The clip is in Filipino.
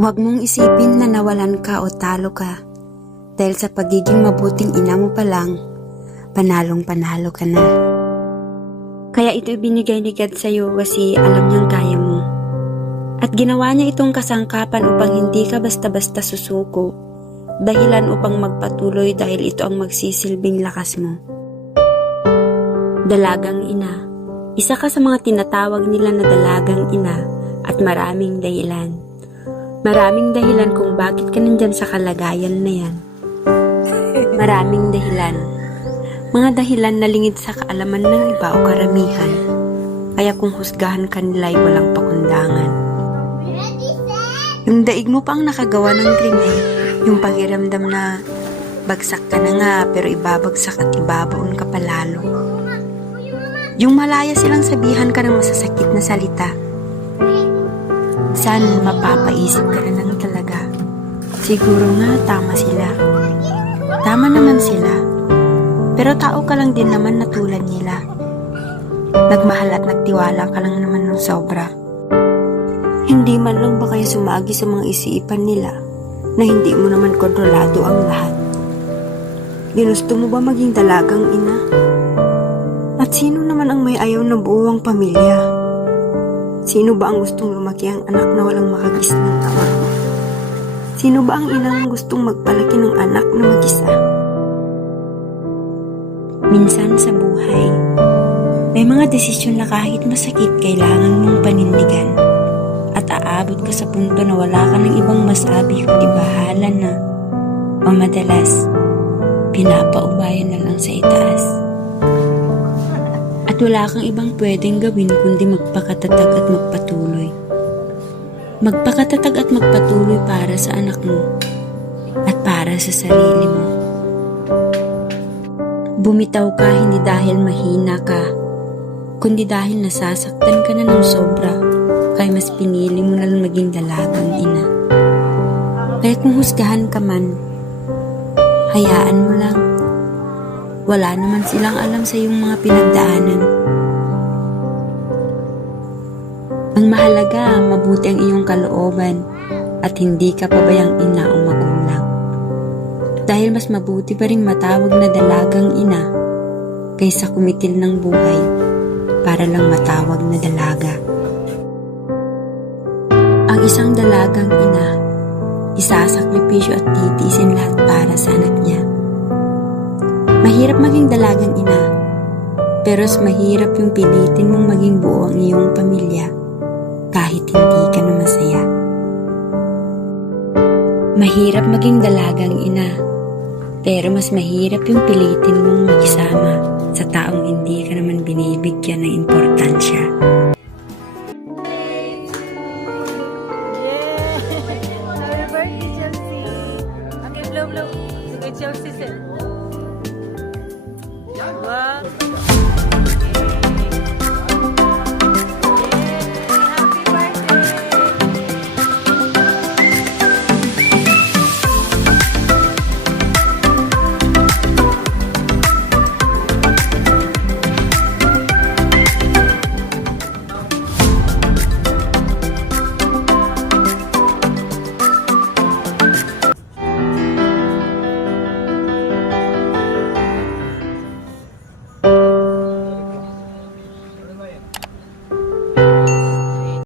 Huwag mong isipin na nawalan ka o talo ka. Dahil sa pagiging mabuting ina mo pa lang, panalong-panalo ka na. Kaya ito ibinigay ni God sa'yo kasi alam niyang kaya mo. At ginawa niya itong kasangkapan upang hindi ka basta-basta susuko, dahilan upang magpatuloy dahil ito ang magsisilbing lakas mo. Dalagang ina. Isa ka sa mga tinatawag nila na dalagang ina at maraming dahilan. Maraming dahilan kung bakit ka nandyan sa kalagayan na yan. Maraming dahilan. Mga dahilan na lingid sa kaalaman ng iba o karamihan. Kaya kung husgahan ka nila ay walang pakundangan. Yung daig mo pang nakagawa ng krimen, yung pakiramdam na bagsak ka na nga pero ibabagsak at ibabaon ka palalo. Yung malaya silang sabihan ka ng masasakit na salita. San mapapaisip ka na lang talaga. Siguro nga tama sila. Tama naman sila. Pero tao ka lang din naman na tulad nila. Nagmahal at nagtiwala ka lang naman ng sobra. Hindi man lang ba kayo sumagi sa mga isipan nila na hindi mo naman kontrolado ang lahat? Ginusto mo ba maging dalagang ina? At sino naman ang may ayaw na buuang pamilya? Sino ba ang gustong lumaki ang anak na walang makagis ng ama? Sino ba ang inang gustong magpalaki ng anak na mag-isa? Minsan sa buhay, may mga desisyon na kahit masakit kailangan mong panindigan. At aabot ka sa punto na wala ka ng ibang masabi kundi bahala na. O madalas, pinapaubayan na lang sa itaas. At wala kang ibang pwedeng gawin kundi magpakatatag at magpatuloy. Magpakatatag at magpatuloy para sa anak mo at para sa sarili mo. Bumitaw ka hindi dahil mahina ka, kundi dahil nasasaktan ka na ng sobra, kaya mas pinili mo na lang maging dalagang ina. Kaya kung husgahan ka man, hayaan mo lang. Wala naman silang alam sa iyong mga pinagdaanan. Ang mahalaga, mabuti ang iyong kalooban at hindi ka pabayang ina o magulang. Dahil mas mabuti pa ring matawag na dalagang ina kaysa kumitil ng buhay para lang matawag na dalaga. Ang isang dalagang ina, isasakripisyo at titiisin lahat para sa anak niya. Mahirap maging dalagang ina, pero mas mahirap yung pilitin mong maging buo ang iyong pamilya kahit hindi ka na masaya. Mahirap maging dalagang ina, pero mas mahirap yung pilitin mong makisama sa taong hindi ka naman binibigyan ng importansya. Happy birthday, Chelsea. Okay, blow. Sige, Chelsea, sir.